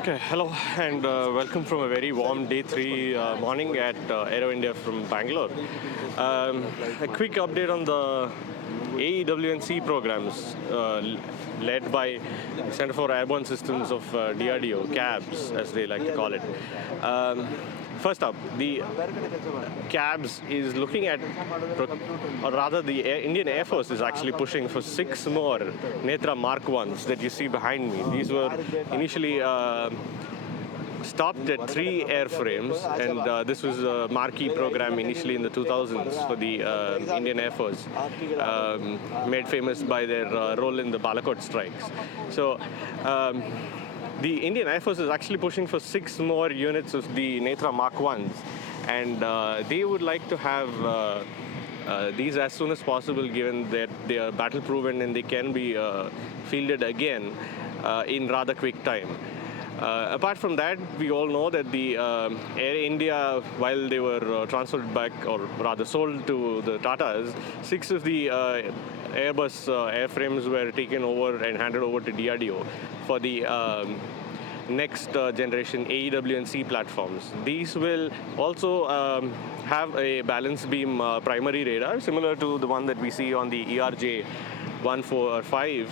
Okay, hello and welcome from a very warm day 3 morning at Aero India from Bangalore. A quick update on the AEW&C programs led by Center for Airborne Systems of DRDO, CABS as they like to call it. First up, the CABS is looking at, or rather the Indian Air Force is actually pushing for 6 more Netra Mark 1s that you see behind me. These were initially stopped at 3 airframes, and this was a marquee program initially in the 2000s for the Indian Air Force, made famous by their role in the Balakot strikes. So the Indian Air Force is actually pushing for 6 more units of the Netra Mark 1s, and they would like to have these as soon as possible, given that they are battle proven and they can be fielded again in rather quick time. Apart from that, we all know that the Air India, while they were transferred back, or rather sold to the Tatas, 6 of the Airbus airframes were taken over and handed over to DRDO for the next generation AEW&C platforms. These will also have a balance beam primary radar, similar to the one that we see on the ERJ 145,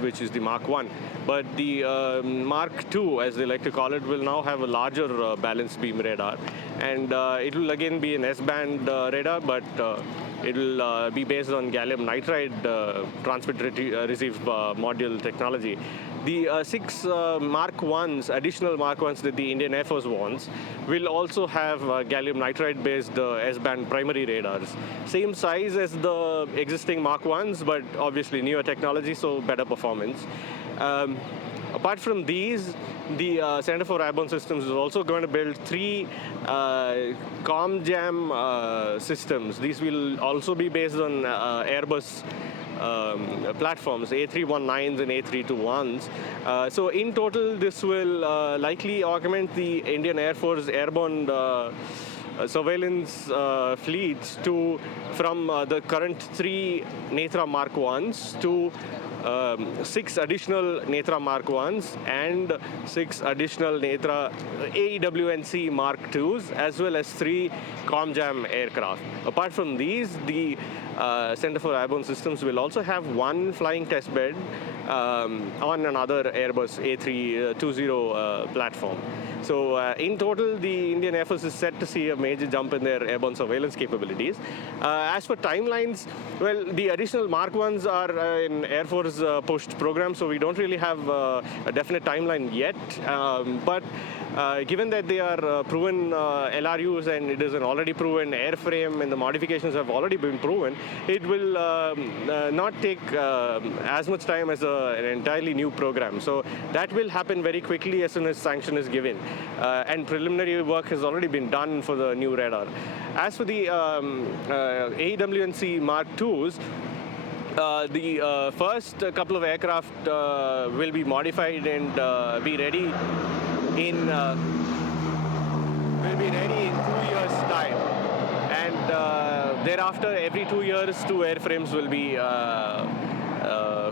which is the Mark 1. But the Mark 2, as they like to call it, will now have a larger balance beam radar. And it will again be an S-band radar, but it will be based on gallium nitride transmit receive module technology. The 6 Mark 1s, additional Mark 1s that the Indian Air Force wants, will also have gallium nitride-based S-band primary radars. Same size as the existing Mark 1s, but obviously newer technology, so better performance. Apart from these, the Center for Airborne Systems is also going to build 3 COMJAM systems. These will also be based on Airbus platforms, A319s and A321s. So in total, this will likely augment the Indian Air Force airborne surveillance fleets from the current 3 Netra Mark 1s to 6 additional Netra Mark 1s and 6 additional Netra AEW&C Mark 2s, as well as 3 COMJAM aircraft. Apart from these, the Center for Airborne Systems will also have 1 flying test bed on another Airbus A320 platform. So in total, the Indian Air Force is set to see a major jump in their airborne surveillance capabilities. As for timelines, well, the additional Mark 1s are in Air Force pushed program, so we don't really have a definite timeline yet. But given that they are proven LRUs and it is an already proven airframe and the modifications have already been proven, it will not take as much time as an entirely new program. So that will happen very quickly as soon as sanction is given. And preliminary work has already been done for the new radar. As for the AEW&C Mark 2s, the first couple of aircraft will be modified and be ready in 2 years' time. And thereafter, every 2 years, 2 airframes will be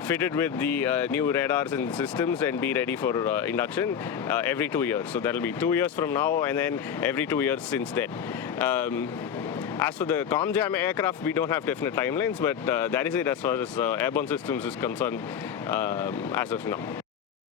fitted with the new radars and systems and be ready for induction every 2 years. So that'll be 2 years from now, and then every 2 years since then. As for the COMJAM aircraft, we don't have definite timelines, but that is it as far as airborne systems is concerned as of now.